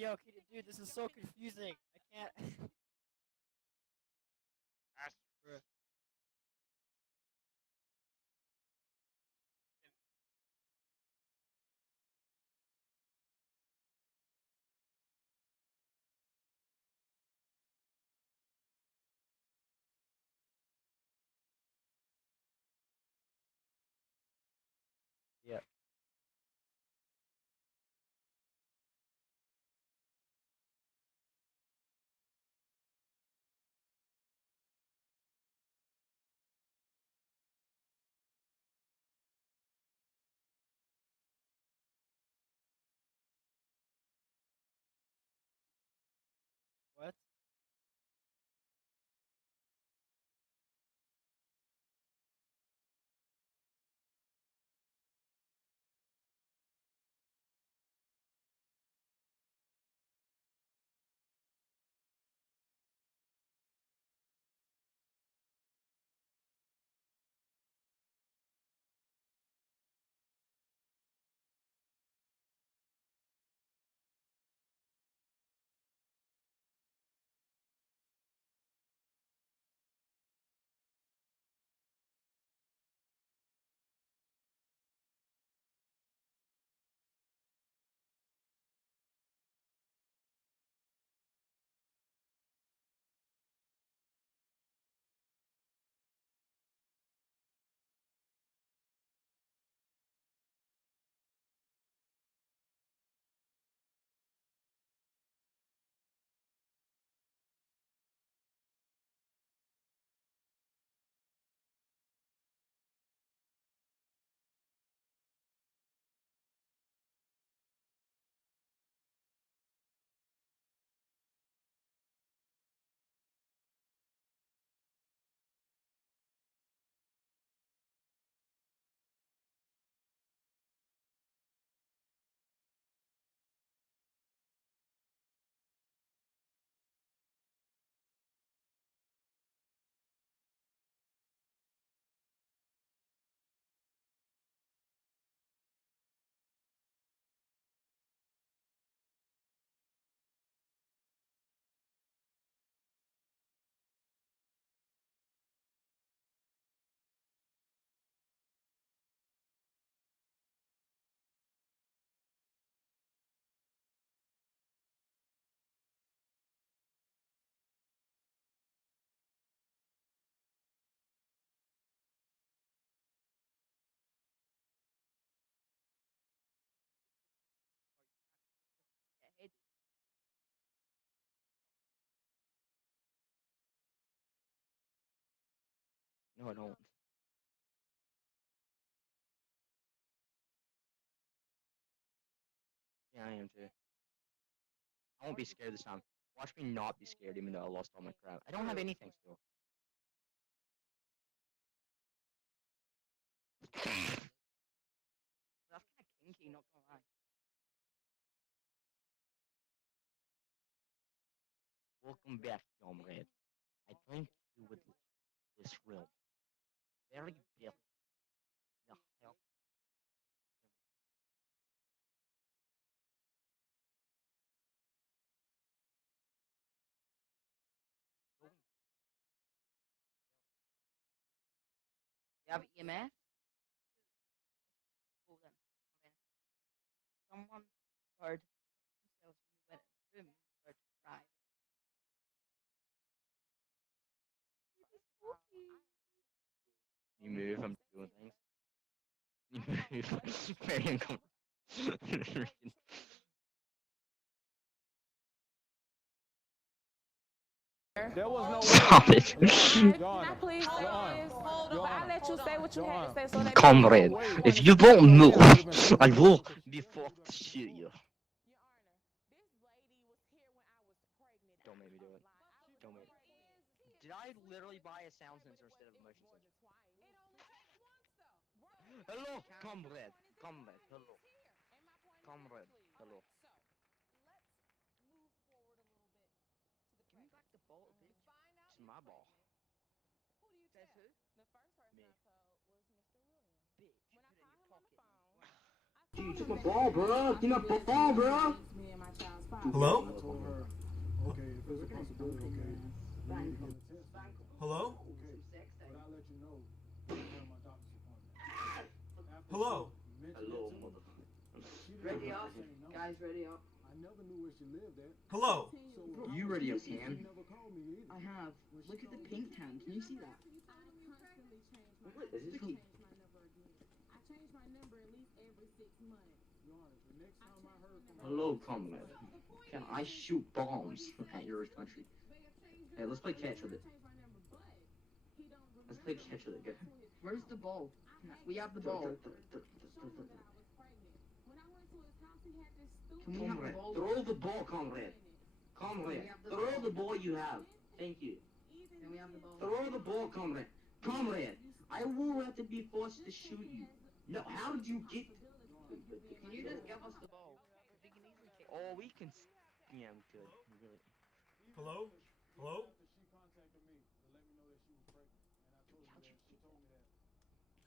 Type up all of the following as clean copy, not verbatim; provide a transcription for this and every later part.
yo, dude, this is so confusing. I can't. Bruh. Yeah. What? No, I don't. Yeah, I am too. I won't be scared this time. Watch me not be scared even though I lost all my crap. I don't have anything still. That's kind of kinky, not gonna lie. Welcome back, comrade. I think you would like this realm. Very big. The hell? You have EMF? Well then, someone heard themselves when we went in the room and started to cry. You move, I'm doing things. You move. Very uncomfortable. There was no Stop way. it. Your Honor, Please Your say Honor, this. Your I Honor, let you say what you Your had to Honor. say so that There was no Comrade, way if Mr. you don't Stevens move, O'Hare could have been so I will vicious. be forced to shoot you. Your Honor, this lady was here when I was pregnant. Don't make me do it. Don't make me. Did I literally buy a sound sensor instead of a motion sensor? Hello, comrade. Comrade, hello. Comrade, hello. Give me back the ball, bitch. It's my ball. Says who? Me. Bitch, put it in your pocket. You took my ball, bro. Give me my ball, bro. Me and my child's father. Hello? I told her, okay, if there's a possibility, okay, we need to get a test. Hello? Okay, but I'll let you know when I have my doctor's appointment. After Hello? she mentioned Hello, it to me, motherfucker. she didn't Ready have up, the same number. guys. Ready up. I never knew where she lived at. Hello? So You ready up, she Cam? never called me either. I have. Look at the pink tan. Can you see that? What is this? Vicky. I change my number at least every 6 months. Yarn, the next time I heard from her, Hello, comrade. Can I shoot bombs at your country? Hey, let's play catch with it. Let's play catch with it, guys. Where's the ball? We have the ball. Can we have the Comrade, ball? throw the ball, comrade. Comrade, throw the ball you have. Thank you. Can we have the ball? Throw the ball, comrade. Comrade, I will have to be forced to shoot you. No, how did you get... Can you just give us the ball? We can easily kick. Oh, we can... Yeah, we could. Really. Hello? Hello? after she contacted me to let me know that she was pregnant, and I told her that she told me that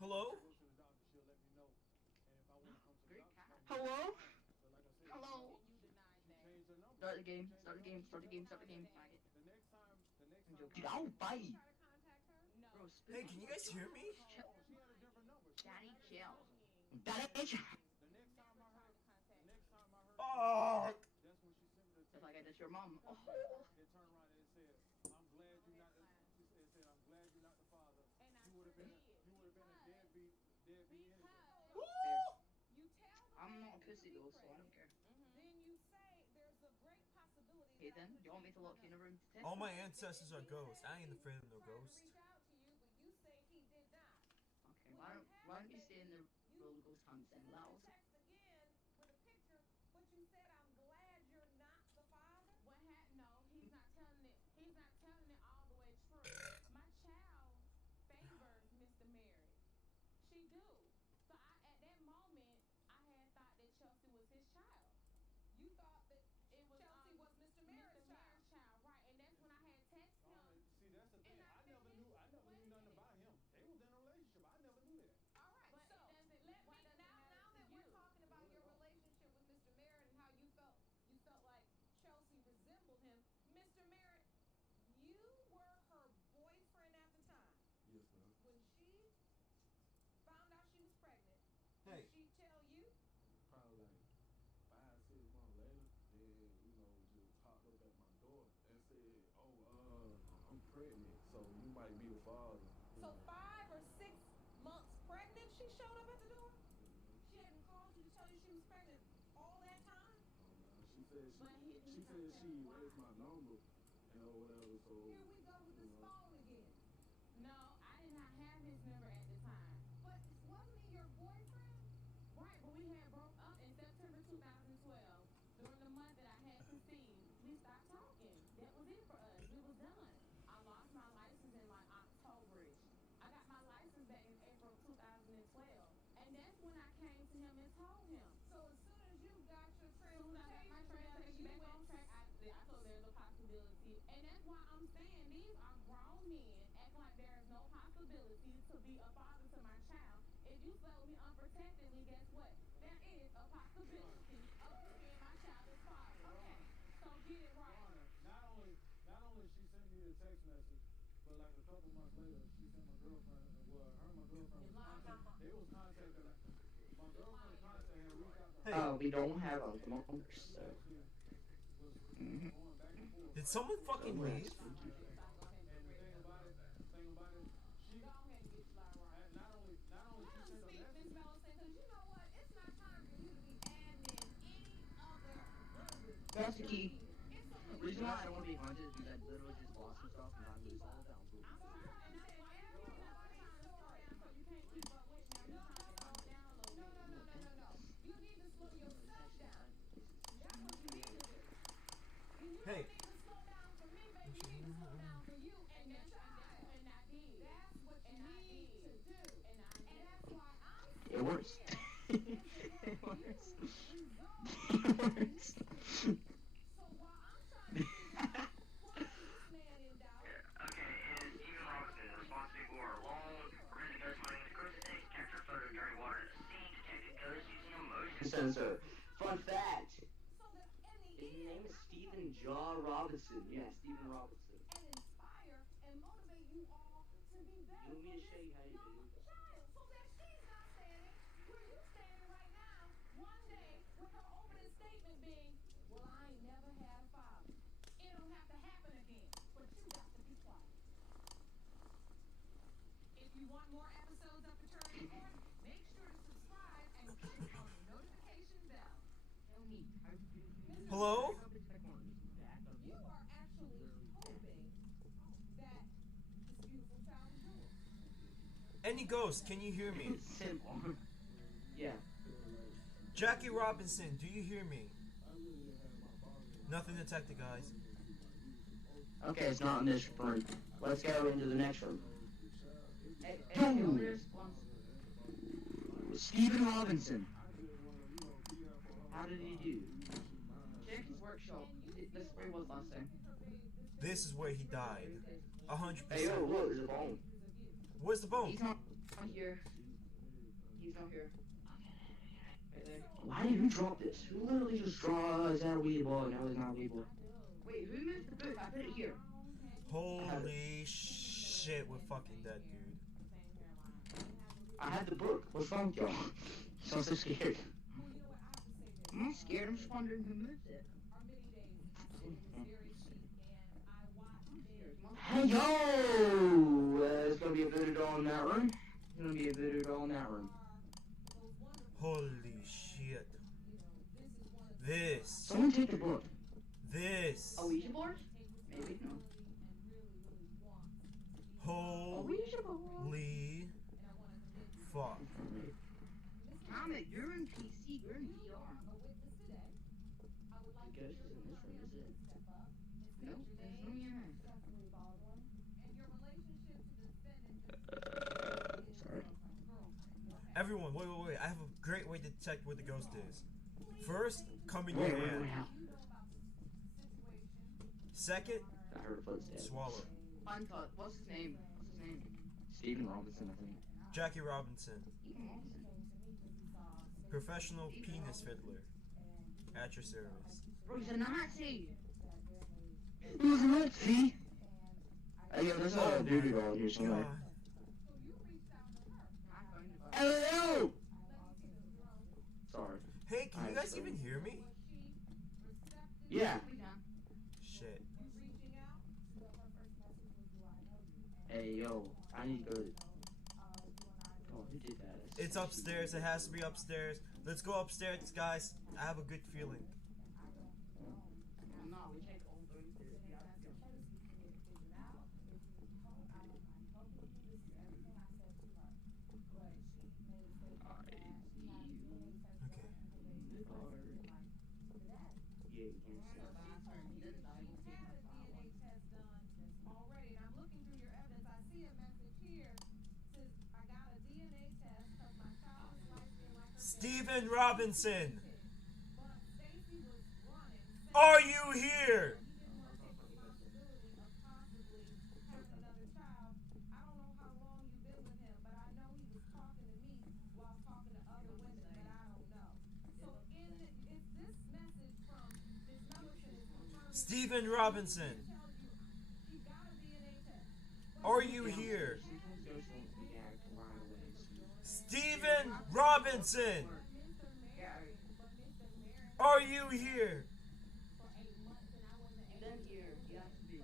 Hello? go to the doctor, she'll let me know, and if I want to come to the Great doctor, cat. Hello? so like I said, Hello. she changed her number. Start the game. Start the game. Start the game. Start the game. The next time, I'm joking. Dude, I'll bite. Bro, spit. Hey, can you guys hear me? Chill. she had a different number. Daddy, chill. That ain't... The next time I heard, Oh! that's when she sent me the It's text. like I just your mom. Oh. It turned around and it said, "I'm glad you're not." It said, "I'm glad you're not the father. You would have been a deadbeat anyway." Fair. I'm not a pussy though, so I don't care. Hey then, you want me to lock you in a room to test? All my ancestors are ghosts. I ain't afraid of no ghost. Okay, why don't you stay in the roller ghost hunt then? That'll No, he's not telling it. He's not telling it all the way true. My child favors Mr. Merritt. She do. So at that moment, I had thought that Chelsea was his child. You thought that it was Chelsea was Mr. Merritt's child, right? And that's when I had texted him. See, that's the thing. I never knew nothing about him. They was in a relationship. I never knew that. All right, but so now that we're talking about your relationship with Mr. Merritt and how you felt like Chelsea resembled him, Mr. Merritt, you were her boyfriend at the time. Yes, ma'am. When she found out she was pregnant, Hey. did she tell you? Probably like 5, 6 months later, then just popped up at my door and said, "Oh, I'm pregnant, so you might be the father." So 5 or 6 months pregnant, she showed up at the door? She hadn't called you to tell you she was pregnant all that time? She said she raised my number and whatever. So Here we go with this phone again. No, I did not have his number at the time. But wasn't he your boyfriend? Right, but we had broke up in September 2012. During the month that I had conceived, we stopped talking. That was it for us. We was done. I lost my license in like October-ish. I got my license back in April 2012. And that's when I came to him and told him. So as soon as you got your transportation back on track, I told there's a possibility. And that's why I'm saying these are grown men acting like there is no possibility to be a father to my child. If you slept with me unprotectedly, guess what? There is a possibility of you being my child's father. Okay. So get it right. not only she sent me the text message, but like a couple months later, she sent my girlfriend. Well, her and my girlfriend was they was contacting. My girlfriend contacted her, reached out to her. We don't have a number, so... Did someone fucking leave? And the thing about it, she Go ahead and get your lie right. not only she sent a message. Miss Melissa, because you know what? It's not time for you to be adding in any other verbiage. That's the key. It's a The reason why I don't want to be haunted is because I literally just lost some stuff and I lose all the down. I'm sorry, and that's why every time I'm trying to slow down so you can't keep up with me. I'm just trying to slow down a little bit. No. You need to slow yourself down. That's what you need to do. And you Hey. don't need to slow down for me, baby. You need to slow down for you and your child. And I did. That's what you need to do. And I did. And that's why I'm It works. it works. It works. So while I'm trying to figure out why this man in doubt, Okay, and Stephen Robinson, responsible for long forensic ghost hunting with crucifix, capture photo during water at the scene, detected ghosts using a motion Sensor. Fun fact. so that in the His name end, is Jaw Robinson. Yeah, Stephen Robinson. and inspire and motivate you all to be better You want me to for show you how this you do young it? child so that she's not standing where you standing right now one day with her opening statement being, well, I ain't never had a father. It don't have to happen again, but you got to be quiet. If you want more episodes of Paternity Court, make sure to subscribe and click on the notification bell. Tell me, how do you Hello? back up this technology? You are actually hoping that this beautiful child is yours. Any ghost, can you hear me? Simple. Yeah. Jackie Robinson, do you hear me? Nothing detected, guys. Okay, it's not in this room. Let's go into the next room. Hey, tell me the response. Stephen Robinson. How did he do? Check his workshop. This is where he was last time. This is where he died. 100%. Hey, yo, look, there's a bone. Where's the bone? He's not here. He's not here. Right there. Why did you drop this? Who literally just draw is that a weed boy? No, it's not a weed boy. Wait, who moved the book? I put it here. Holy shit, we're fucking dead, dude. I had the book. What's wrong with y'all? I'm so scared. I'm not scared. I'm just wondering who moved it. Hey, yo! It's gonna be a voodoo doll in that room. It's gonna be a voodoo doll in that room. Holy shit. This. Someone take the book. This. A Ouija board? Maybe, no. Holy fuck. Damn it, you're in PC, you're in VR. The ghost is in this room, is it? Nope, there's no EMF. Sorry. Everyone, wait. I have a great way to detect where the ghost is. First, come in your Wait, hand. how? Second, I heard a footstep. swallow. Uncut, what's his name? What's his name? Stephen Robinson, I think. Jackie Robinson. Ethan Lawson. Professional penis fiddler. At your service. Bro, he's a Nazi! He was a Nazi! Hey, yo, there's a voodoo doll here somewhere. God. I found it. Hello! Sorry. Hey, can you guys even hear me? Yeah. We can. Shit. Hey, yo, I need to go to... Oh, who did that? It's upstairs. It has to be upstairs. Let's go upstairs, guys. I have a good feeling. No, we checked all the rooms. Okay. Yeah, you can't see. Stephen Robinson, are you here? Stephen Robinson, are you here? Stephen Robinson, are you here? You've been here. You have to be.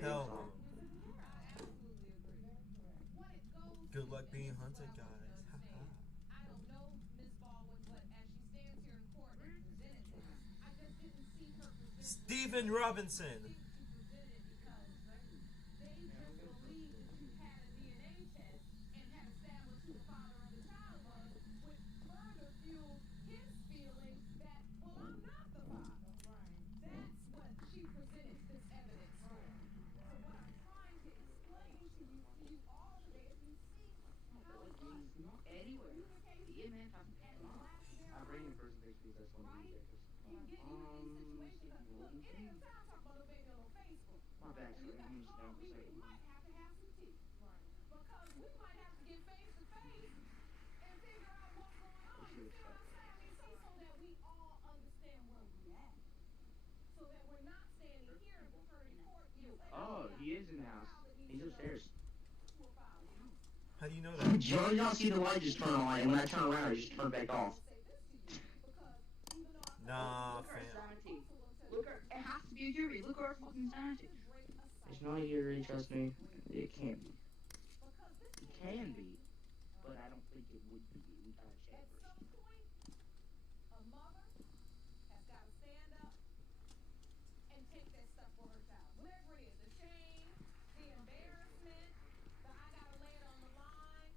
Hell no. Good luck being hunted, guys. Stephen Robinson. Anywhere. The EMF hasn't come on. I'm bringing the person page because that's one of the extras. My bad, sorry. I'm just down for a second. stuff. So that we all understand where we at. So that we're not standing here in fraternity court. Oh, he is in the house. He's upstairs. How do you know that? Joey, don't see the light just turn on, and when I turn around, it just turned back off. Nah, Look at our fam. sanity. Look at, it has to be a Yuri. Look at our fucking sanity. It's not a Yuri, trust me. It can't be. It can be, but I don't think it would be. We gotta check first. A mother has got to stand up and take that stuff for her child. Whatever it is, the shame, the embarrassment, the I gotta lay it on the line.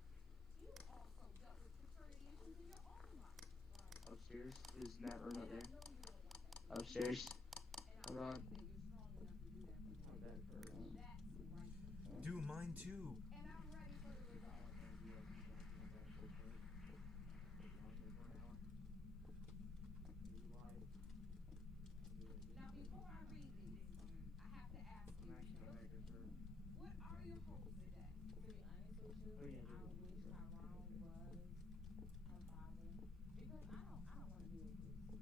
You also dealt with fraternity issues in your own life. Upstairs? Is in that room up And I there? know you don't want that. Upstairs? And Hold on. I think you're strong enough to do that for Oh, that hurts. That's right. Do mine too. And I'm ready for the results. Now, before I read these, I have to ask you, what are your hopes today? To be honest with you, Oh, yeah, I wish Tyrone was her father because I don't want to deal with this.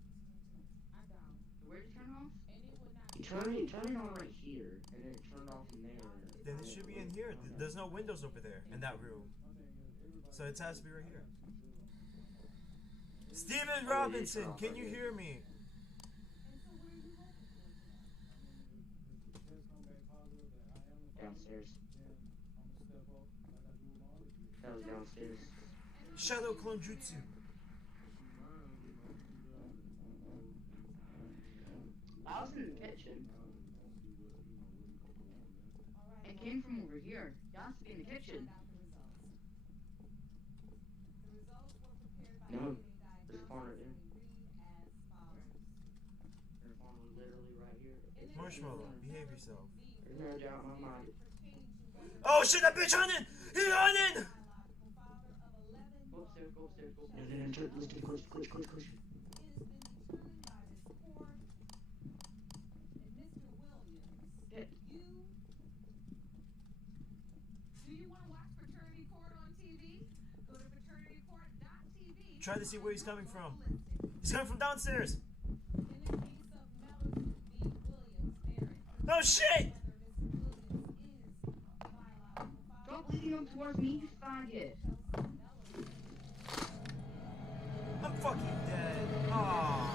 I don't, Where did you turn off? and it would not. You turn it on right here, and then it turned off from there. Then it should be in here. There's no windows over there in that room. So it has to be right here. Steven Robinson, can you hear me? And so what are you hoping for today? If the test come back positive that I am the father, Downstairs. then I'm gonna step up like I do with my other kids. That was downstairs. Shadow Clone Jutsu. I was in the kitchen. It came from over here. It has to be in the kitchen. The results were prepared by No, giving there's a phone right there. read as follows. Her phone was literally right here. Marshmallow, behave yourself. There's no doubt in my mind. Oh shit, that bitch hunting! He's hunting! Go upstairs, go upstairs, go upstairs. No, let's get close, close, close, close. It has been determined by this court and Mr. Williams. Yeah. Do you want to watch Fraternity Court on TV? Go to fraternitycourt.tv. Try to see where he's coming from. He's coming from downstairs. In the case of Mellon v. Williams marriage, Oh shit! whether Mr. Williams is biological father Stop leading up towards me, you faggot. I'm fucking dead. Aww.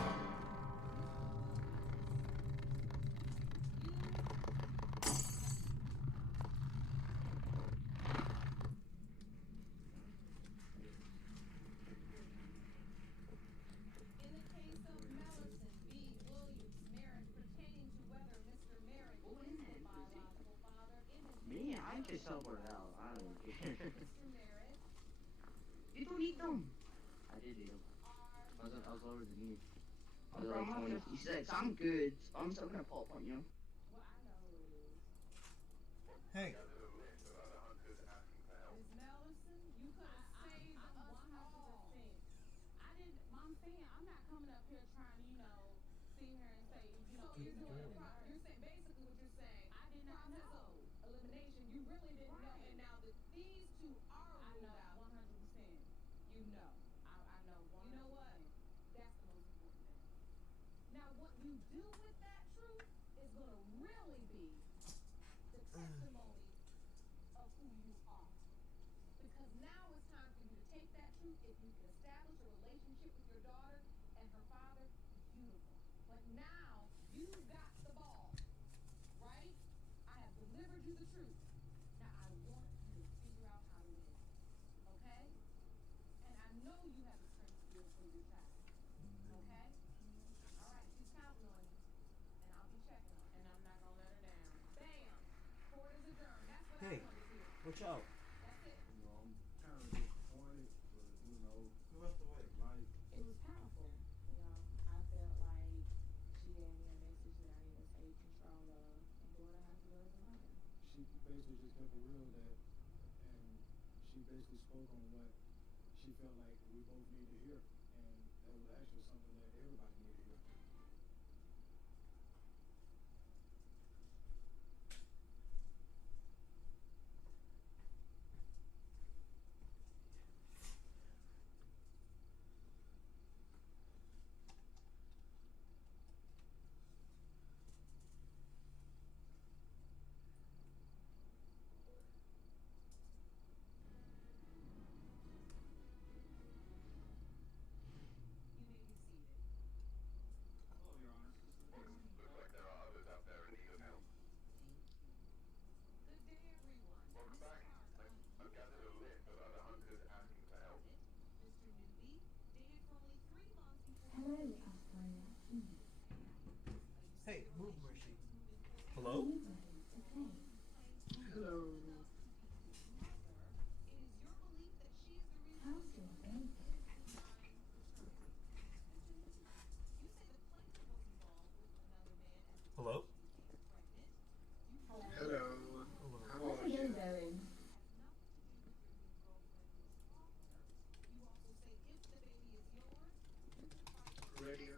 In the case of Mellerson v. Williams marriage pertaining to whether Mr. Merrick is the biological father, it is Me, I can somewhere else. I don't care. Mr. Merrick You don't eat them. I did eat them. I was lower than you. I was Bro, like I'm 20. 56. I'm good. I'm still gonna pop on you. well, I know who it is. Hey. Ms. Mellerson, you could have saved us all. 100%. I didn't. I'm saying I'm not coming up here trying to, sit here and say, So you're doing a you're saying basically what you're saying. I did not process know. of elimination. You really didn't know, and now that these two are I ruled know out, 100%. you know. I know 100%. You know what? That's the most important thing. Now, what you do with that truth is going to really be the testimony of who you are. Because now it's time for you to take that truth. If you can establish a relationship with your daughter and her father, beautiful. But now you've got the ball, right? I have delivered you the truth. Now I want you to figure out how to live. Okay? And I know you have the strength to do it for your child. Okay? All right, she's counting on you. And I'll be checking on And you. I'm not gonna let her down. Bam! Court is adjourned. That's what Hey. I wanted to hear. Watch out. That's it. You know, I'm kind of disappointed, but you know, Who left the way? life. It was powerful. I felt like she gave me a message that I need to take control of and do what I have to do as a mother. She basically just kept it real that, and she basically spoke on what she felt like we both needed to hear, and that was actually something that everybody needed to hear. Hello? Hello. How's your baby? Hello? Hello. How are you? Doing? Radio.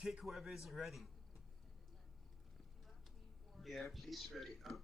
Kick whoever isn't ready. Yeah, please ready up.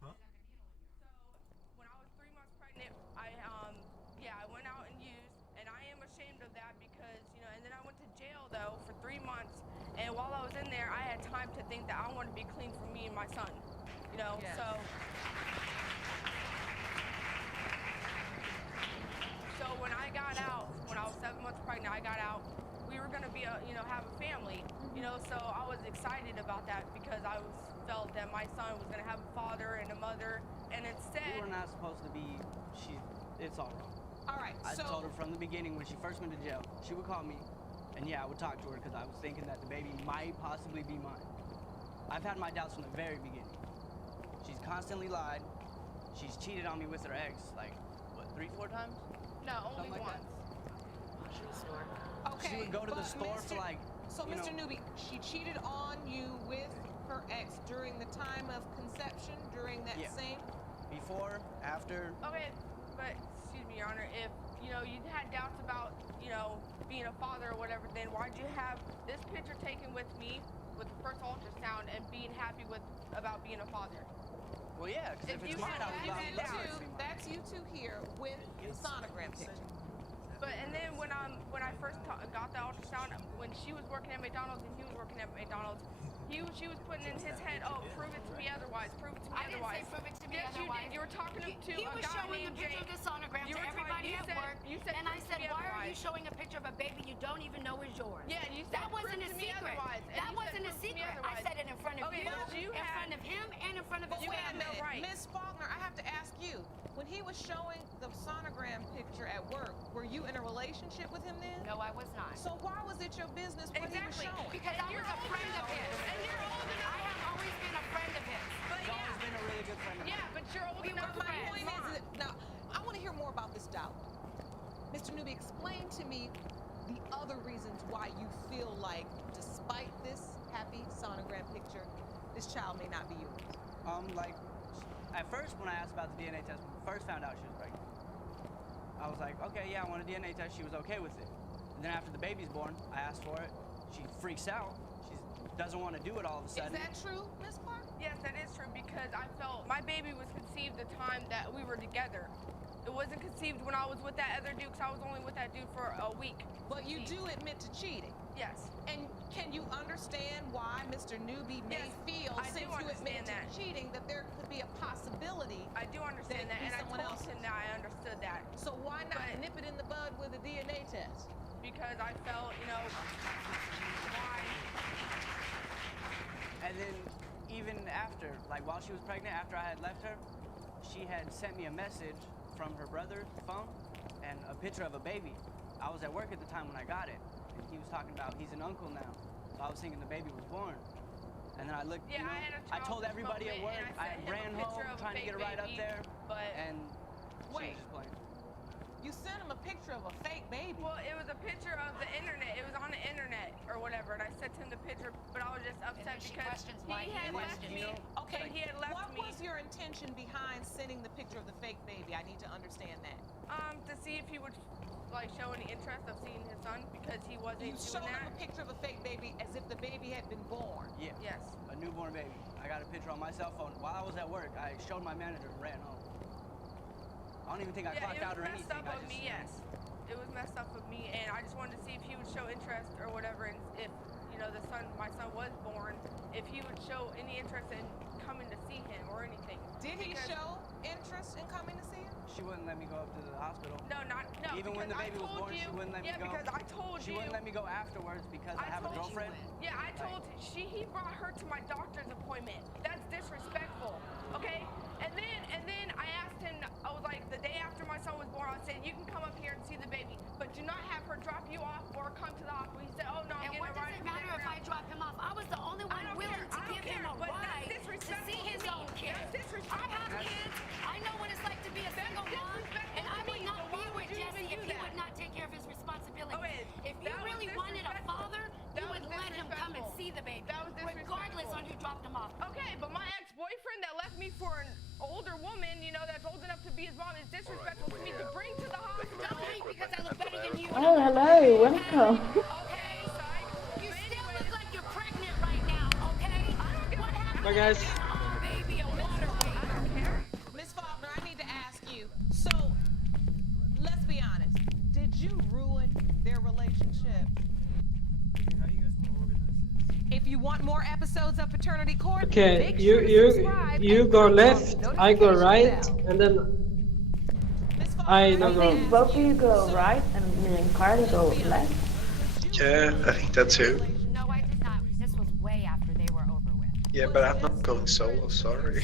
Huh? When I was 3 months pregnant, I went out and used, and I am ashamed of that because, and then I went to jail though for 3 months, and while I was in there, I had time to think that I wanted to be clean for me and my son, Yes. So when I got out, when I was 7 months pregnant, I got out. We were gonna be, have a family, so I was excited about that because I felt that my son was gonna have a father and a mother, and instead. We were not supposed to be. It's all wrong. All right, I told her from the beginning when she first went to jail, she would call me, and yeah, I would talk to her because I was thinking that the baby might possibly be mine. I've had my doubts from the very beginning. She's constantly lied. She's cheated on me with her ex, like, what, 3-4 times? No, only Something like once. Okay, She would go to the but store for like. So, Mr. Newby, she cheated on you with her ex during the time of conception, during that Yeah. same. Before, after. Okay, but excuse me, Your Honor, if you had doubts about being a father or whatever, then why'd you have this picture taken with me with the first ultrasound and being happy about being a father? Well, yeah, because if If you it's mine, had I would that love down. that to be mine. That's you two here with the sonogram picture. But and then when I first got the ultrasound, when she was working at McDonald's and he was working at McDonald's, she was putting in his head, oh, prove it to me otherwise, prove it to me I didn't otherwise. say prove it to me Yes, otherwise. you did. You were talking to He a was guy showing the named picture of Jake. the sonogram You to were everybody you at said- work. you said And I prove it to said, me why are you otherwise. showing a picture of a baby you don't even know is yours? Yeah, you said That wasn't prove a to me secret. otherwise, and That you said wasn't a prove to me secret. I otherwise. said it in front of Okay, you, but you in had- front of him, and in front of his you Wait had a no minute, right. Miss Faulkner, I have to ask you. When he was showing the sonogram picture at work, were you in a relationship with him then? No, I was not. So why was it your business what he was Exactly. showing? Because And I you're was a old friend of enough. his. And you're old enough. I have always been a friend of his. But She's always yeah, been a really good friend of mine. yeah, but you're old We enough. were My friends. point is that, now, I want to hear more about this doubt. Mr. Newby, explain to me the other reasons why you feel like, despite this happy sonogram picture, this child may not be yours. Like, at first when I asked about the DNA test, when we first found out she was pregnant, I was like, okay, yeah, I want a DNA test. She was okay with it. And then after the baby's born, I asked for it. She freaks out. She doesn't want to do it all of a Is sudden. that true, Miss Park? Yes, that is true because I felt my baby was conceived the time that we were together. It wasn't conceived when I was with that other dude because I was only with that dude for a week. But you do admit to cheating. Yes. And can you understand why Mr. Newby may Yes, feel, I since do you admit understand to that. cheating, that there could be a possibility? I do understand That that, be and I someone told else. him that I understood that So why not But- nip it in the bud with a DNA test? because I felt, why? And then even after, like while she was pregnant, after I had left her, she had sent me a message from her brother's phone and a picture of a baby. I was at work at the time when I got it, and he was talking about he's an uncle now. So I was thinking the baby was born. And then I looked, Yeah, I had a I told childhood everybody at moment, work, and I I sent him a ran picture home of a trying to get fake it right up baby, there, but and she Wait. was just playing. You sent him a picture of a fake baby. Well, it was a picture of the internet. It was on the internet or whatever, and I sent him the picture, but I was just upset she because questions why he he had left questions me. you. Okay, He had left what me. was your intention behind sending the picture of the fake baby? I need to understand that. To see if he would like show any interest of seeing his son because he wasn't You showed doing him that. a picture of a fake baby as if the baby had been born. Yeah. Yes. A newborn baby. I got a picture on my cell phone. While I was at work, I showed my manager and ran home. I don't even think I Yeah, clocked it out was or messed anything. up of me, yes. It was messed up of me, and I just wanted to see if he would show interest or whatever, and if, you know, my son was born, if he would show any interest in coming to see him or anything. Did he Because- show interest in coming to see him? She wouldn't let me go up to the hospital. No. Even when the because baby I was told born, she you- wouldn't let me yeah, go. because I told She you. wouldn't let me go afterwards because I have a told you girlfriend. Yeah, I told he brought her to my doctor's appointment. That's disrespectful. Okay? And then I asked him, I was like, the day after my son was born, I said, you can come up here and see the baby, but do not have her drop you off or come to the hospital. He said, oh no, I'm And getting what a does ride it from matter if Graham. I drop him off? I was the only one willing to give him a but that's ride to disrespectful see his to me. own kid. That's I disrespectful. have kids. I know what it's like to be a single mom, and I would not be with Jesse if he would not take care of his responsibilities. Okay, If you that was really wanted a disrespectful. father, you That was would let him come and disrespectful. see the baby, That was regardless disrespectful. on who dropped him off. Okay, but my ex-boyfriend that left me for an older woman, you know, that's old enough to be his mom is disrespectful to me to bring to the hospital. Don't think because I look better than you. Oh, hello, welcome. Okay, you still look like you're pregnant right now, okay? What happened Bye, guys. to your own baby a waterway? Miss Faulkner, I need to ask you. So, let's be honest. Did you ruin their relationship? How do you guys want to organize this? If you want more episodes of Paternity Court, Okay, make sure to subscribe you and go click on left, the I go notification right, bell. and then Miss Faulkner, I I don't think know. both of you go right and me and Carly go left. Yeah, I think that too. No, I did not. This was way after they were over with. Yeah, but I'm not going solo, sorry.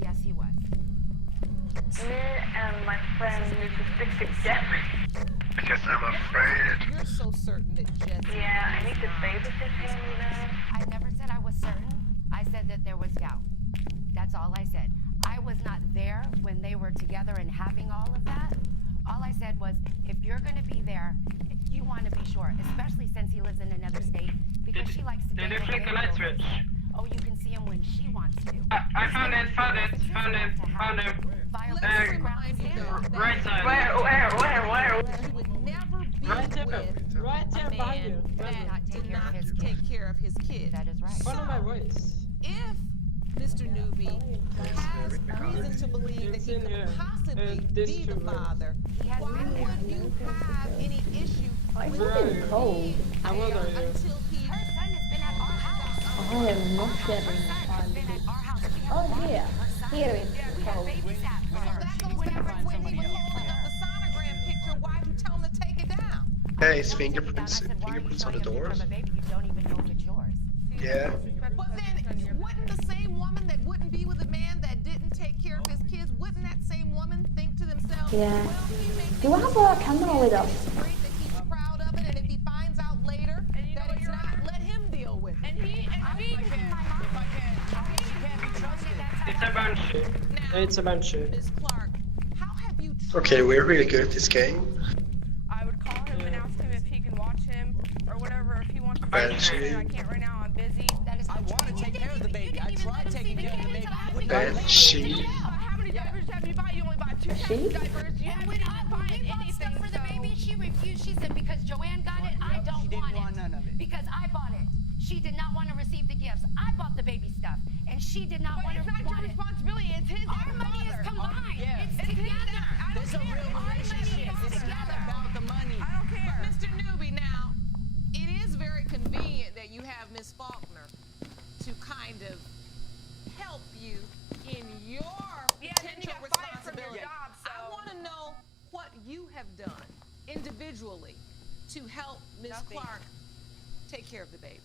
Yes, he was. Me and my friend need to stick together. Because I'm afraid. You're so certain that Jesse... Yeah, I need to babysit him, you know. I never said I was certain. I said that there was doubt. That's all I said. I was not there when they were together and having all of that. All I said was, if you're going to be there, you want to be sure, especially since he lives in another state, because she likes to Did date you click the her light neighbors. switch? Oh, you can see him when she wants to. I found it, found him. Let's remind you, though, that Right side. Where? you would never be Right there, with right there, a by you. man that not take did care of not his kid. take care of his kid. That is right. Follow my voice. If Mr. Newbie has reason to believe that he in could here. possibly This be the too. father, He has why been there. would you have any issue I with think Where are it's you? cold. How old are you? until he... Her son has been at our house. I am not Her getting son has been at our house. We have Oh, watched here. her son. Here it is. We have Cold. babysat for her. That goes Whenever back to when he was somebody holding up the sonogram picture. Why'd you tell him to take it down? Hey, Don't take it it's down. fingerprints, I said, why are you fingerprints on showing the a picture doors. of a baby you don't even know if it's yours? Yeah. But then, wouldn't the same woman that wouldn't be with a man that didn't take care of his kids, wouldn't that same woman think to themselves, Yeah. well, he makes Do we have a camera with us? It's great that he's proud of it, and if he finds out later And you know that what, it's Your not, Honor? let him deal with it. And he It's a bunch. Now, It's a bunch. Ms. Clark, how have you Okay, we're really good at this game. I would call him and ask him if he can watch him or whatever. If he wants to Banshee. I can't right now. I'm busy. That is I want to take care of the baby. I tried taking care of the baby. You would not let me. Banshee. How many diapers have you bought? You only bought 2 types of diapers. You And haven't when even we bought bought anything. stuff for the so- baby, she refused. She said, because Joanne got it, I don't She didn't want want it. none of it. Because I bought it. She did not want to receive the gifts. I bought the baby stuff, and she did not But want it's to not want your it. responsibility. It's his Our as a money is father. combined. Yeah. It's It's his together. as- I don't There's a care. real Our money is relationship. This is not together. about the money. I don't care. But Mr. Newby, now, it is very convenient that you have Miss Faulkner to kind of help you in your Yeah, then you potential got fired from your responsibility. job, so. I want to know what you have done individually to help Miss Nothing. Clark take care of the baby.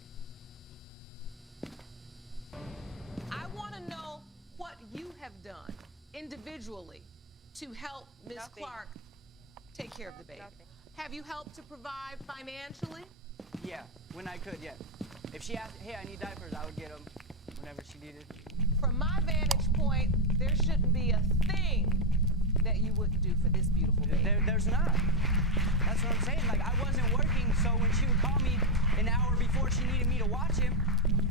I want to know what you have done individually to help Miss Nothing. Clark take care of the baby. Nothing. Have you helped to provide financially? Yeah, when I could, yeah. If she asked, hey, I need diapers, I would get them whenever she needed. From my vantage point, there shouldn't be a thing that you wouldn't do for this beautiful baby. There's not.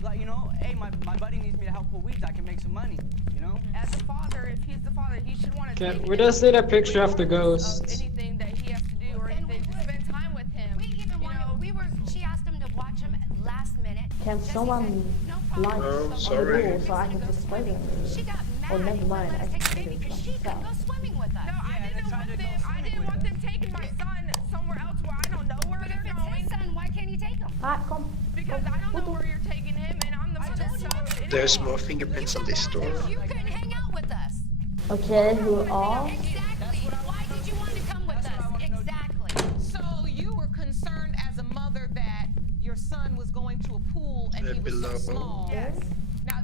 like, you know, hey, my buddy needs me to help pull weeds. I can make some money, you know? As a father, if he's the father, he should want to Okay, take we just need a picture of the ghost. anything that he has to do or anything to spend time with him. We even wanted, she asked him to watch him last minute. Can someone light Oh, on the sorry. wall so I can just swim? She got mad. Oh, never mind. I Take the can baby do because it she could myself. go swimming with us. No, I didn't want them taking my son somewhere else where I don't know where But if they're it's going. his son, why can't he take him? Ah, come. Because I don't know where you're taking him, and I'm the mother. So There's more fingerprints on this door. You couldn't hang out with us. Okay, who are? Exactly. Why did you want to come with us? Exactly. So you were concerned as a mother that your son was going to a pool and he was so Below. small. Yes. Now,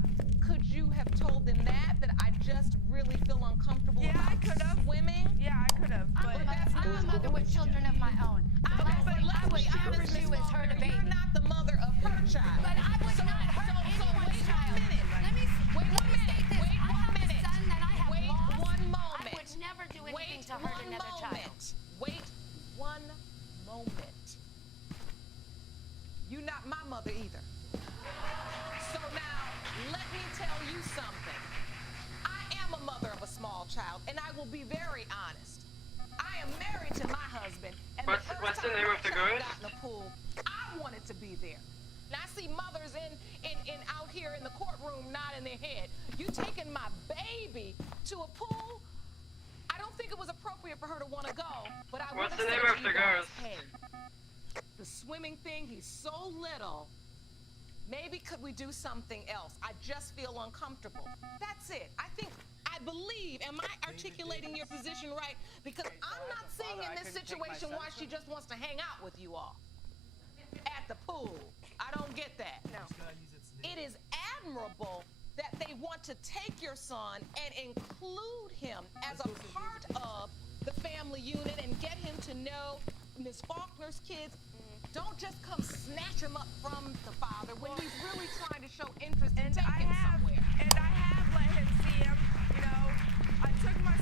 could you have told them that I just really feel uncomfortable Yeah, I about could've. swimming? Yeah, I could have. I'm a mother with children of my own. The last thing I would ever do is hurt a baby. You're not the mother of her child. But I would not hurt anyone's child. Let me state this. I have a son that I have lost. One moment. I would never do anything to hurt another child. Wait one moment. You're not my mother either. So now, let me tell you something. I am a mother of a small child, and I will be very honest. I am married to my husband, and What's the name of the child ghost? got in the pool, I wanted to be there. And I see mothers in out here in the courtroom nodding their head. You taking my baby to a pool? I don't think it was appropriate for her to want to go, but I What's want the to name say of to the you guys, ghost? hey, the swimming thing, he's so little. Maybe could we do something else? I just feel uncomfortable. That's it. I believe, am I articulating your position right? Because I'm not seeing in this situation why she just wants to hang out with you all at the pool. I don't get that. No. It is admirable that they want to take your son and include him as a part of the family unit and get him to know Miss Faulkner's kids. Don't just come snatch him up from the father when he's really trying to show interest in taking him somewhere. And I have let him see him. You know, I took my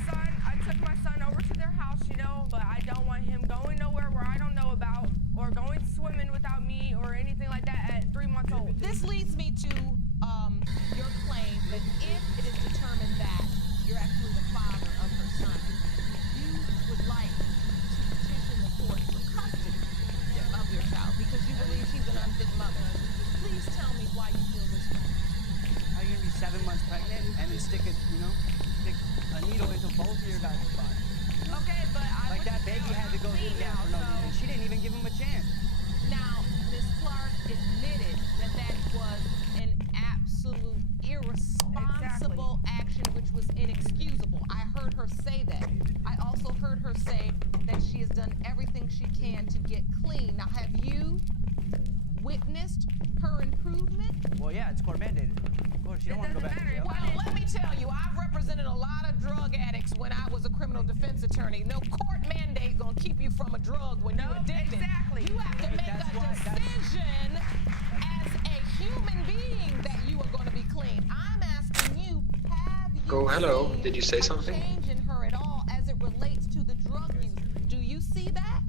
son over to their house. You know, but I don't want him going nowhere where I don't know about, or going swimming without me, or anything like that at 3 months old. This leads me to your claim that if it is determined that you're actually the father of her son, you would like to petition the court for custody of your child because you believe she's an unfit mother. Please tell me why you feel this way. How you gonna be 7 months pregnant and then stick a needle into both of your guys' bodies? You know? Okay, but like that baby had to go through that for no reason. She didn't even give him a chance. Now, Ms. Clark admitted that was an absolute irresponsible action which was inexcusable. I heard her say that. I also heard her say that she has done everything she can to get clean. Now, have you witnessed her improvement? Well, yeah, it's court mandated. Of course, you don't want to go back to jail. Well, let me tell you, I've represented a lot of drug addicts when I was a criminal defense attorney. No court mandate gonna keep you from a drug when you're addicted. Exactly. You have to make a decision as a human being that you are going to be clean. I'm asking you, have you Oh, hello. seen Did you say a something? change in her at all as it relates to the drug use? Do you see that?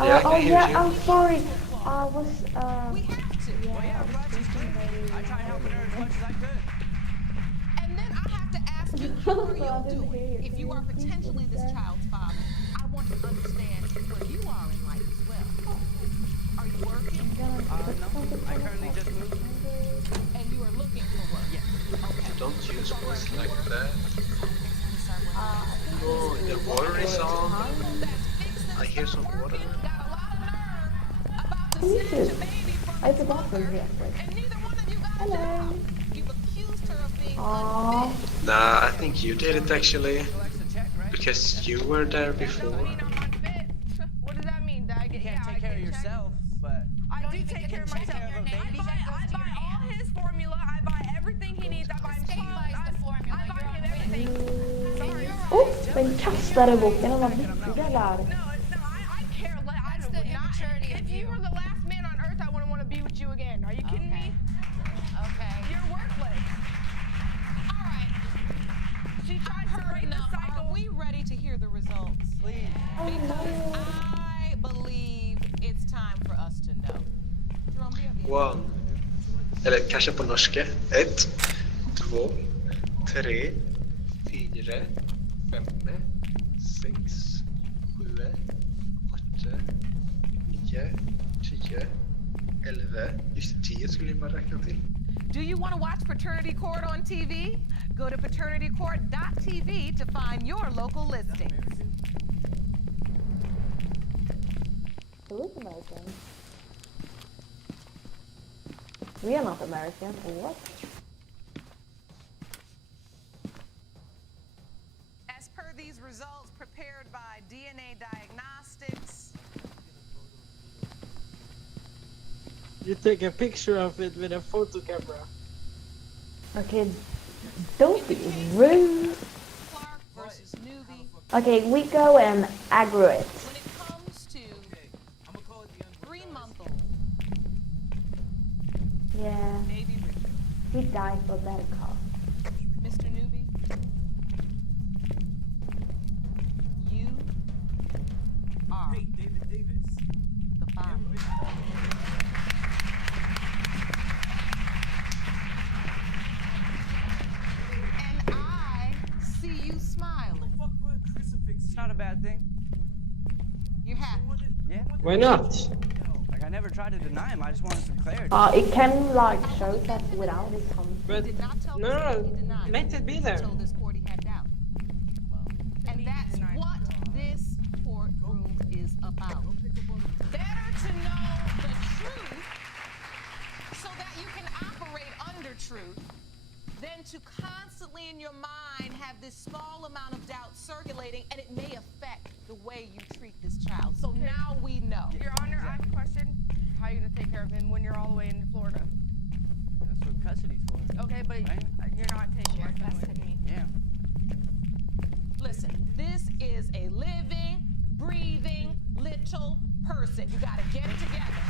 Yeah, I can hear you. I'm sorry. I was, We have to. Well, yeah, I'm glad she's clean. I tried helping her as much as I could. And then I have to ask you, how are you doing? If you are potentially this child's father, I want to understand where you are in life as well. Are you working? No, I currently just moved. And you are looking for work? Yes. Okay. Don't use words like that. Oh, the water is on. I hear some water. Me too. I forgot from here. Hello. Aww. Nah, I think you did it actually. Because you were there before. What does that mean? That I get, You can't take care of yourself, but I do take care of myself. I buy all his formula. I buy everything he needs. I buy him clothes. I buy him everything. Sorry. Den kastade boken och var viktiga där. I care less. That's the immaturity of you. If you were the last man on earth, I wouldn't want to be with you again. Are you kidding me? Okay. You're worthless. All right. She tries to break the cycle. Are we ready to hear the results? please. Because I believe it's time for us to know. Jerome, do you have the 1, Eller kanske på norska. 1, 2, 3, 4, 5, 6, 7, 8, 9, 10, 11. Just 10 skulle jag bara räkna till. Do you want to watch Paternity Court on TV? Go to paternitycourt.tv to find your local listings. Who is American? We are not American, or what? As per these results prepared by DNA Diagnostics, You take a picture of it with a photo camera. Okay, don't be rude. Clark versus Newbie. Okay, we go and aggro it. When it comes to 3-month-old Yeah, baby Richard, he died for that cause. Mr. Newbie, you are David Davis. the father. And I see you smiling. It's not a bad thing. You're happy. Yeah. Why not? Like I never tried to deny him. I just wanted some clarity. It can like show that without it comes. But Did not tell no, this court no, he denied. let it be there. He told this court he had doubt. And that's what this courtroom is about. Better to know the truth so that you can operate under truth than to constantly in your mind have this small amount of doubt circulating, and it may affect the way you treat this child. So now we know. Your Honor, I have a question. How are you going to take care of him when you're all the way in Florida? That's what custody's for. Okay, but Right. you're not taking my son with me. Yeah. Listen, this is a living, breathing, little person. You gotta get it together.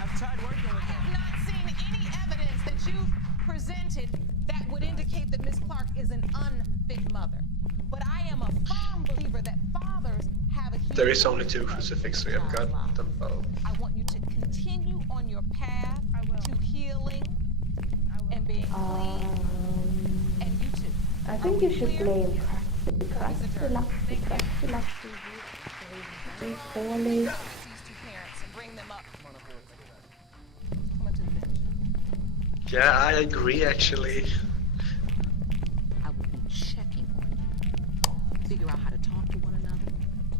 I've tried working with I him. have not seen any evidence that you've presented that would indicate that Miss Clark is an unfit mother. But I am a firm believer that fathers have a huge There is only 2 crucifixes, so I've got them both. I want you to continue on your path to healing and being clean. And you too. I think you should blame He's a jerk. Poorly. These 2 parents and bring them up. Come on to the bench. Yeah, I agree actually. I will be checking on you. Figure out how to talk to one another.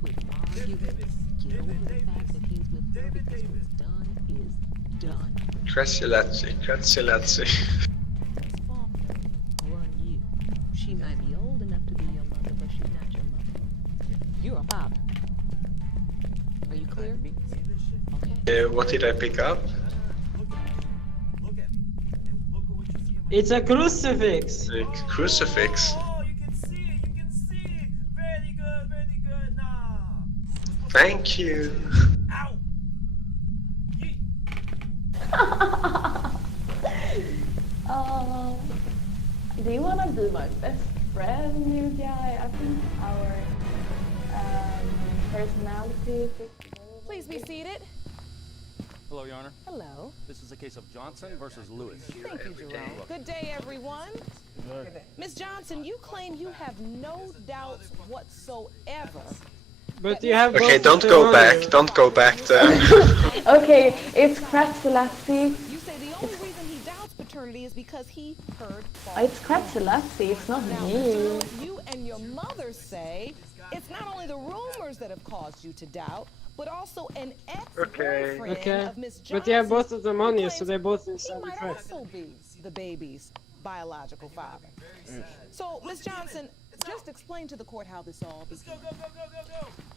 Quit arguing. Get over the fact that he's with her because what's done is done. Grazie. Miss Faulkner run you. She might be old enough to be your mother, but she's not your mother. You're a father. Are you clear? Okay. What did I pick up? It's a crucifix. A crucifix. Oh, you can see it. You can see it. Very good. Very good. Nah. Thank you. Ow. Do you wanna be my best friend, new guy? I think our personality fits. Please be seated. Hello, Your Honor. Hello. This is a case of Johnson versus Lewis. Thank you, Jerome. Good day, everyone. Ms. Johnson, you claim you have no doubts whatsoever. But you have Okay, both don't the go money. back. Don't go back then. Okay, it's Kratzelassi. You say the only reason he doubts paternity is because he heard It's Kratzelassi, it's not me. You and your mother say it's not only the rumors that have caused you to doubt, but also an ex-boyfriend Okay. of Miss Johnson. But you have both of the money, who so claims they're both he inside the might trap. also be the baby's biological father. So, Miss Johnson, just explain to the court how this all began.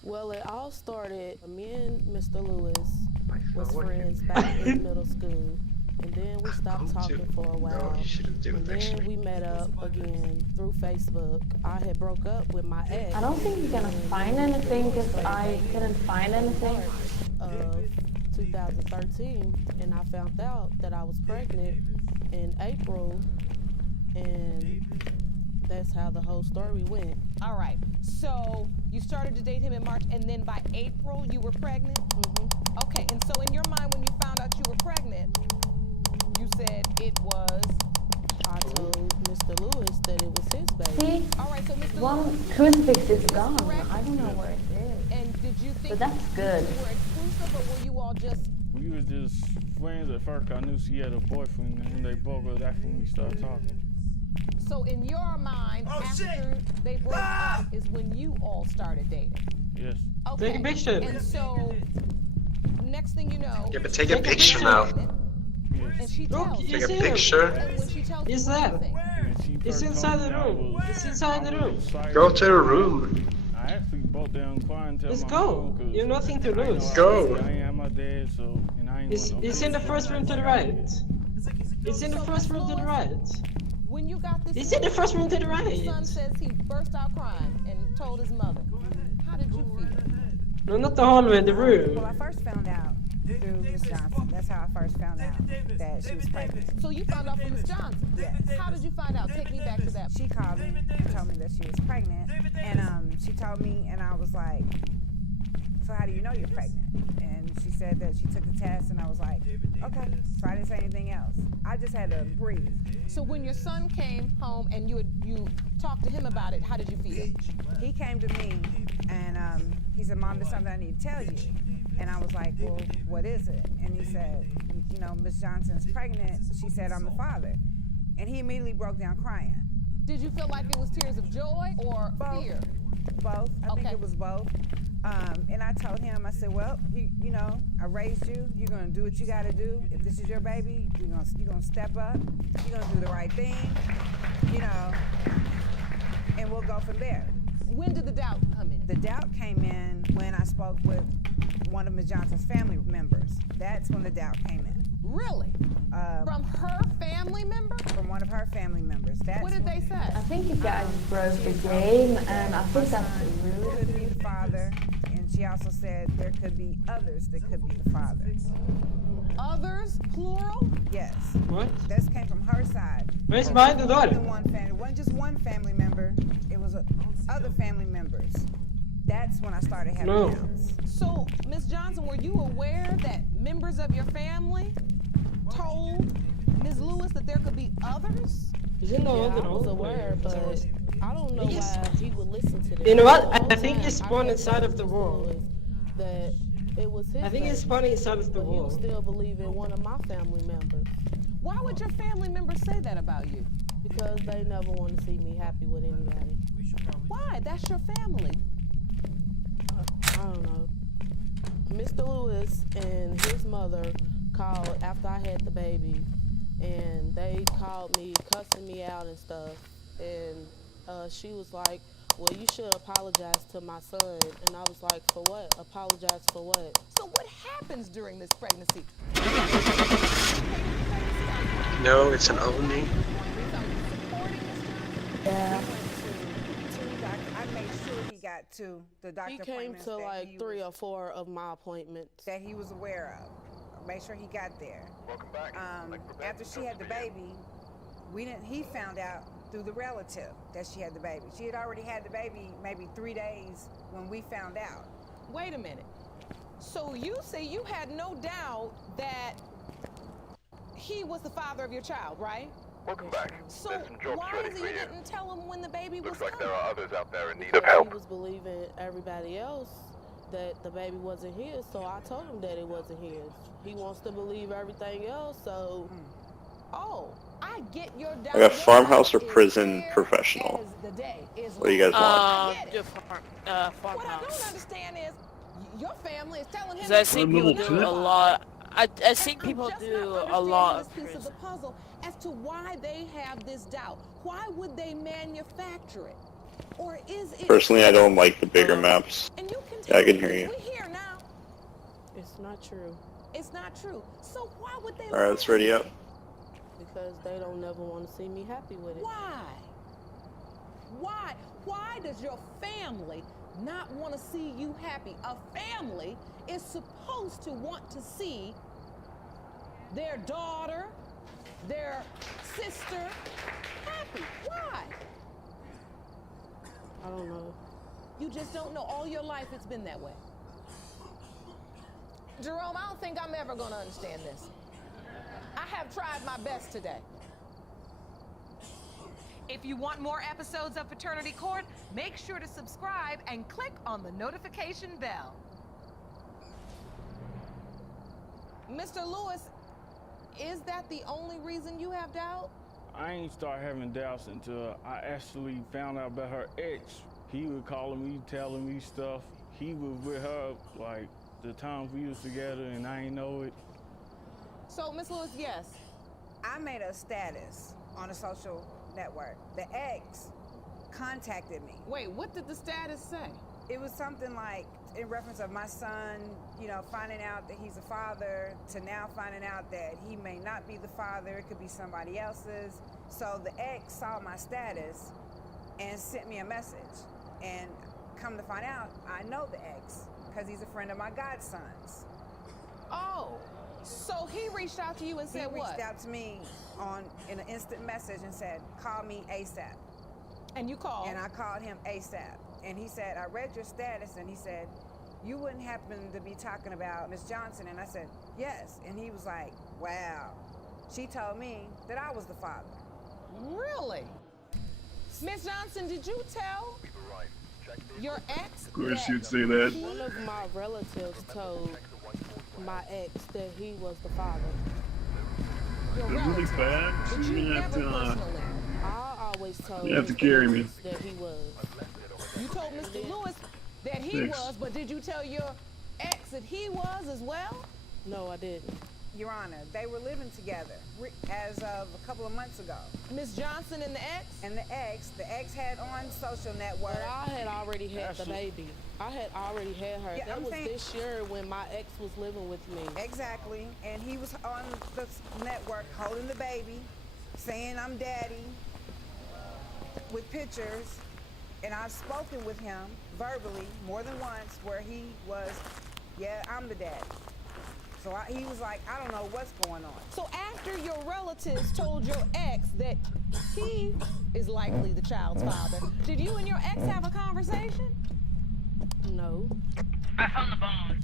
Well, it all started, me and Mr. Lewis was friends back in middle school. And then we stopped talking for a while. And then we met up again through Facebook. I had broke up with my ex. I don't think you're gonna find anything because I couldn't find anything. Of 2013, and I found out that I was pregnant in April, and that's how the whole story went. All right. So you started to date him in March, and then by April you were pregnant? Mm-hmm. Okay. And so in your mind, when you found out you were pregnant, you said it was. I told Mr. Lewis that it was his baby. See, All right, so Mr. one Lewis, crucifix is gone. I don't know where it is. and did you think But that's good. you were exclusive, or were you all just? We was just friends at first. I knew she had a boyfriend, and they broke up. That's when we started talking. So in your mind, after they broke up is when you all started dating. Yes. Okay. Take a picture. And so next thing you know, Yeah, but take a picture now. and she tells you. Take a picture. And when she tells He's you there. everything, It's inside the room. It's inside the room. Go to the room. I actually broke down crying. Let's go. You have nothing to lose. Go. I ain't have my dad, so and I ain't. It's in the first room to the right. It's in the first room to the right. when you got this, It's in the first room to the right. His son says he burst out crying and told his mother. How did you feel? No, not the hallway, the room. Well, I first found out through Miss Johnson. That's how I first found out that she was pregnant. So you found out from Miss Johnson? Yes. How did you find out? Take me back to that. She called me and told me that she was pregnant, and she told me, and I was like, so how do you know you're pregnant? And she said that she took the test, and I was like, okay. So I didn't say anything else. I just had to breathe. So when your son came home and you talked to him about it, how did you feel? He came to me, and he said, Mom, there's something I need to tell you. And I was like, well, what is it? And he said, you know, Miss Johnson's pregnant. She said, I'm the father. And he immediately broke down crying. Did you feel like it was tears of joy or fear? Both. I think it was both. And I told him, I said, well, you know, I raised you. You're going to do what you got to do. If this is your baby, you're going to step up. You're going to do the right thing, you know, and we'll go from there. When did the doubt come in? The doubt came in when I spoke with one of Ms. Johnson's family members. That's when the doubt came in. Really? From her family member? From one of her family members. What did they say? I think you guys broke the game, and I think that's really could be the father, and she also said there could be others that could be the father. Others, plural? Yes. What? This came from her side. Where's behind the door? It wasn't just one family member. It was other family members. That's when I started having doubts. So, Ms. Johnson, were you aware that members of your family told Ms. Lewis that there could be others? Yeah, I was aware, but I don't know why he would listen to this. You know what? I think he spawned inside of the wall. That it was his. I think he spawned inside of the but wall. He would still believe in one of my family members. Why would your family members say that about you? Because they never want to see me happy with anybody. Why? That's your family. I don't know. Mr. Lewis and his mother called after I had the baby, and they called me cussing me out and stuff. And she was like, well, you should apologize to my son. And I was like, for what? Apologize for what? So what happens during this pregnancy? No, it's an opening. Yeah. I made sure he got to the doctor He came appointments to that like he 3 or 4 of my appointments. that he was aware of. Make sure he got there. Welcome back. After she had the baby, he found out through the relative that she had the baby. She had already had the baby maybe 3 days when we found out. Wait a minute. So you say you had no doubt that he was the father of your child, right? Welcome back. So There's some jobs why ready is for he you. didn't tell him when the baby Looks was like there coming? are others out there in need of Because help. He was believing everybody else that the baby wasn't his, so I told him that it wasn't his. He wants to believe everything else, so... Oh, I get your doubt. I got farmhouse or prison professional. What do you guys want? What I don't understand is your family is telling him. Because I see people do a lot. I see people do a lot of piece of the puzzle as to why they have this doubt. Why would they manufacture it? Or is it? Personally, I don't like the bigger maps. And you can Yeah, I can hear you. We here now. It's not true. It's not true. So why would they? Alright, let's ready up. Because they don't never want to see me happy with it. Why? Why? Why does your family not want to see you happy? A family is supposed to want to see their daughter, their sister happy. Why? I don't know. You just don't know. All your life it's been that way. Jerome, I don't think I'm ever going to understand this. I have tried my best today. If you want more episodes of Paternity Court, make sure to subscribe and click on the notification bell. Mr. Lewis, is that the only reason you have doubt? I ain't start having doubts until I actually found out about her ex. He was calling me, telling me stuff. He was with her like the times we was together and I ain't know it. So, Miss Lewis, yes. I made a status on a social network. The ex contacted me. Wait, what did the status say? It was something like in reference of my son, you know, finding out that he's a father to now finding out that he may not be the father, it could be somebody else's. So the ex saw my status and sent me a message. And come to find out, I know the ex because he's a friend of my godson's. Oh, so he reached out to you and said what? He reached out to me in an instant message and said, call me ASAP. And you called? And I called him ASAP. And he said, I read your status, and he said, you wouldn't happen to be talking about Miss Johnson. And I said, yes. And he was like, wow. She told me that I was the father. Really? Miss Johnson, did you tell your ex? Of course you'd say that. One of my relatives told my ex that he was the father. That's really bad. You have to, I always told you have to carry me. that he was. You told Mr. Lewis that he was, but did you tell your ex that he was as well? No, I didn't. Your Honor, they were living together as of a couple of months ago. Miss Johnson and the ex? And the ex had on social network. But I had already had the baby. I had already had her. Yeah, that was this year when my ex was living with me. Exactly. And he was on the network holding the baby, saying I'm daddy, with pictures. And I've spoken with him verbally more than once where he was, yeah, I'm the daddy. So he was like, I don't know what's going on. So after your relatives told your ex that he is likely the child's father, did you and your ex have a conversation? No. I found the bone.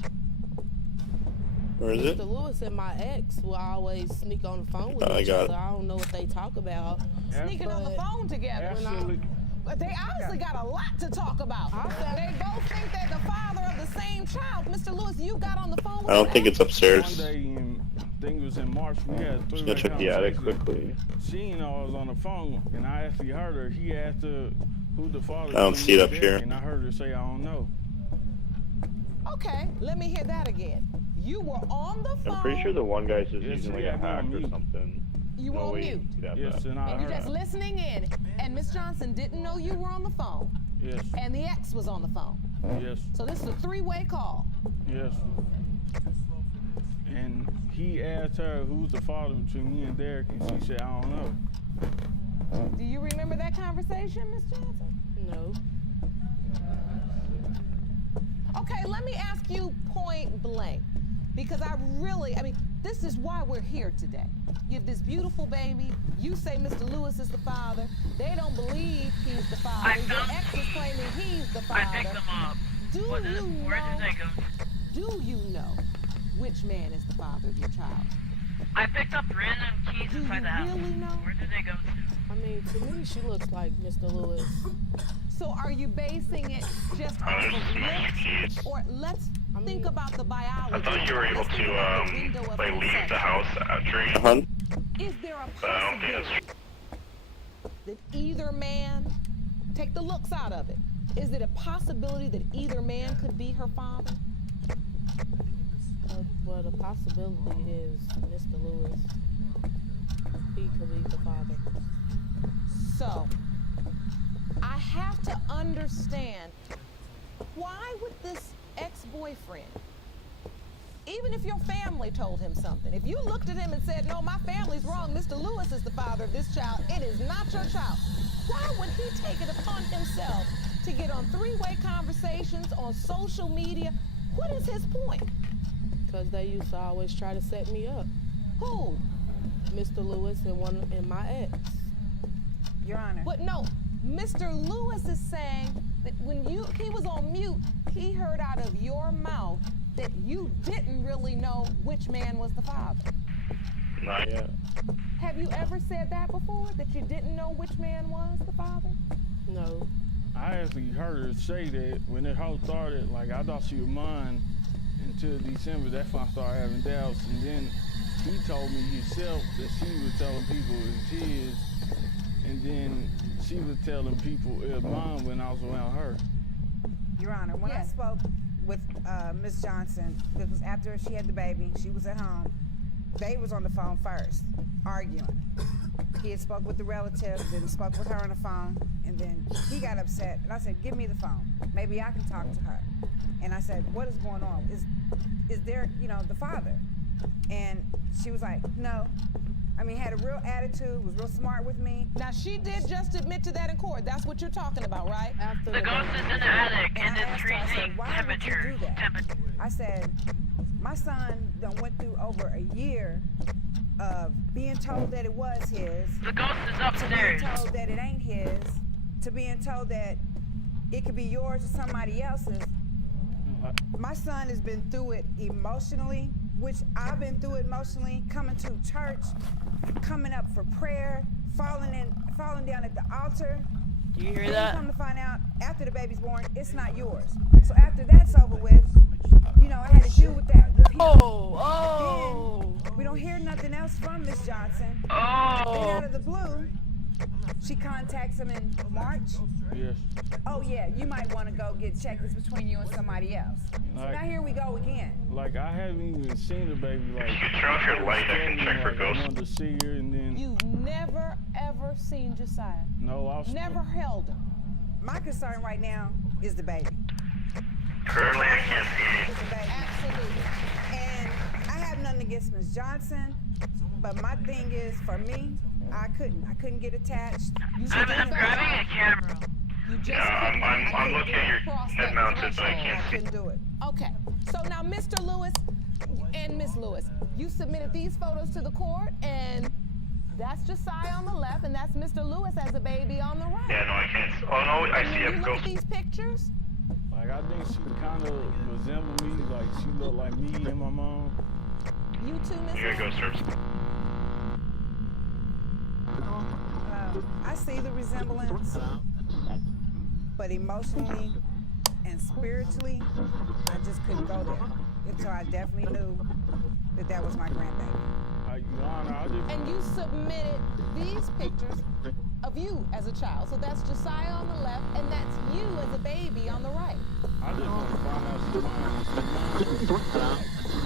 Where is it? Mr. Lewis and my ex will always sneak on the phone with each other. I don't know what they talk about. Sneaking on the phone together. But they obviously got a lot to talk about. They both think they're the father of the same child. Mr. Lewis, you got on the phone with I don't think it's upstairs. One day, I think it was in March, we had Just gonna check the attic quickly. She didn't know I was on the phone, and I actually heard her. He asked her who the father was. I don't see it up here. And I heard her say, I don't know. Okay, let me hear that again. You were on the phone. I'm pretty sure the one guy's just using like a hack or something. You were on mute. Yes, And you're just listening in. And Miss Johnson didn't know you were on the phone. Yes. And the ex was on the phone. Yes. So this is a three-way call. Yes. And he asked her who's the father between me and Derek, and she said, I don't know. Do you remember that conversation, Miss Johnson? No. Okay, let me ask you point blank. Because I mean, this is why we're here today. You have this beautiful baby. You say Mr. Lewis is the father. They don't believe he's the father. Your ex is claiming he's the father. I picked them up. Do you know which man is the father of your child? I picked up random keys inside the house. Really know? Where did they go to? I mean, to me, she looks like Mr. Lewis. So are you basing it just off of looks? Or let's think about the biology. I thought you were able to like leave the house after. Is there a possibility that either man, take the looks out of it, is it a possibility that either man could be her father? Well, the possibility is Mr. Lewis. He could be the father. So, I have to understand, why would this ex-boyfriend, even if your family told him something, if you looked at him and said, no, my family's wrong, Mr. Lewis is the father of this child, it is not your child, why would he take it upon himself to get on three-way conversations on social media? What is his point? Because they used to always try to set me up. Who? Mr. Lewis and my ex. Your Honor. But no, Mr. Lewis is saying that when he was on mute, he heard out of your mouth that you didn't really know which man was the father. Not yet. Have you ever said that before? That you didn't know which man was the father? No. I actually heard her say that when it whole started. Like, I thought she was mine until December. That's when I started having doubts. And then he told me himself that she was telling people it was his. And then she was telling people it was mine when I was around her. Your Honor, when I spoke with Ms. Johnson, it was after she had the baby, she was at home. They was on the phone first, arguing. He had spoke with the relative, then spoke with her on the phone, and then he got upset. And I said, give me the phone. Maybe I can talk to her. And I said, what is going on? Is there, you know, the father? And she was like, no. I mean, had a real attitude, was real smart with me. Now, she did just admit to that in court. That's what you're talking about, right? The ghost is in the attic, and it's freezing temperature. I said, my son done went through over a year of being told that it was his. The ghost is upstairs. To being told that it ain't his. To being told that it could be yours or somebody else's. My son has been through it emotionally, which I've been through it emotionally, coming to church, coming up for prayer, falling down at the altar. Do you hear Then that? Come to find out, after the baby's born, it's not yours. So after that's over with, you know, I had to deal with that. With him. Then we don't hear nothing else from Miss Johnson. Then out of the blue, she contacts him in March. Yes. Oh yeah, you might want to go get checked. It's between you and somebody else. So Like- now here we go again. Like, I haven't even seen the baby. Like, You can turn off your light, I can check for I ghosts. wanted to see her, and then You've never, ever seen Josiah? no, I was Never held him? My concern right now is the baby. Currently, I can't see It's the baby. Absolutely. And I have nothing against Miss Johnson, but my thing is, for me, I couldn't get attached. I'm grabbing a camera. You just I'm looking at your head mounted, but I can't see. couldn't do it. Okay, so now Mr. Lewis and Miss Lewis, you submitted these photos to the court, and that's Josiah on the left, and that's Mr. Lewis as a baby on the right. Yeah, no, I can't. Oh, no, I And see when a you look ghost. at these pictures, like, I think she kind of resembled me. Like, she looked like me and my mom. you too, Miss You gotta go, sir. I see the resemblance, but emotionally and spiritually, I just couldn't go there. Until I definitely knew that that was my grandbaby. Your Honor, I just... and you submitted these pictures of you as a child. So that's Josiah on the left, and that's you as a baby on the right. I just want to find out she's mine.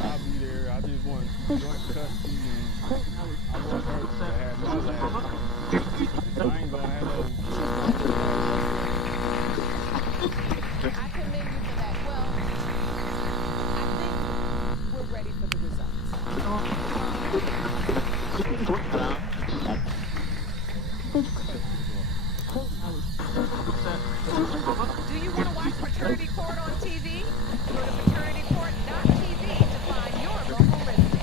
I'll be there. I just want joint custody, and I want her to have my last name. I ain't gonna have no... I commend you for that. Well, I think we're ready for the results. Do you want to watch Paternity Court on TV? Go to paternitycourt.tv to find your local listing.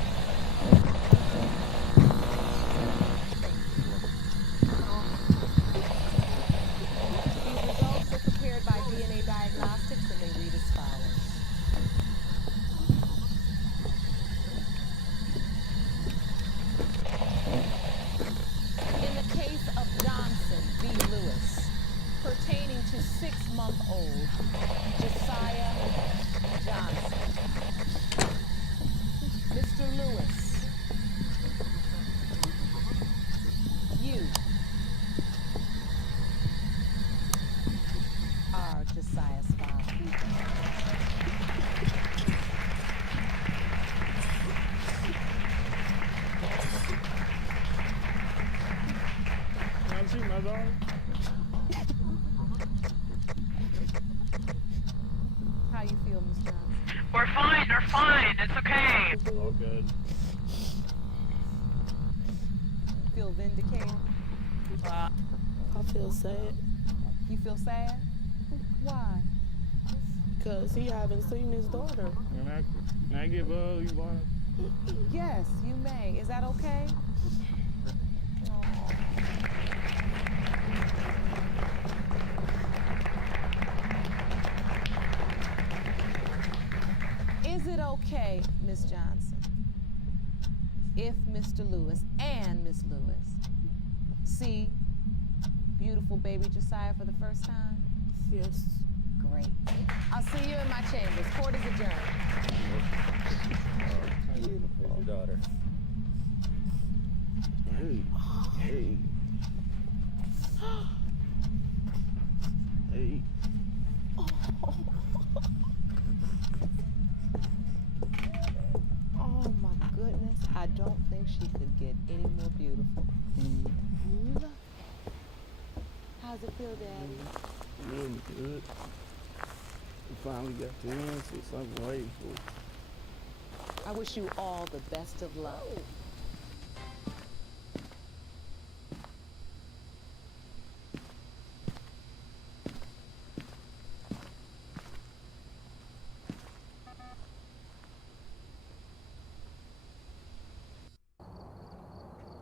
These results are prepared by DNA Diagnostics, and they read as follows. In the case of Johnson v. Lewis, pertaining to 6-month-old Josiah Johnson, Mr. Lewis, you are Josiah's father. Can I see my daughter? How you feel, Ms. Johnson? We're fine. It's okay. Oh, good. Feel vindicated? I feel sad. You feel sad? Why? Because he haven't seen his daughter. Can I give her you want? Yes, you may. Is that okay? Is it okay, Miss Johnson, if Mr. Lewis and Miss Lewis see beautiful baby Josiah for the first time? Yes. Great. I'll see you in my chambers. Court is adjourned. Beautiful. Your daughter. Hey. Hey. Hey. Oh my goodness, I don't think she could get any more beautiful. Look. How's it feel, Daddy? Really good. We finally got the answers I've been waiting for. I wish you all the best of luck.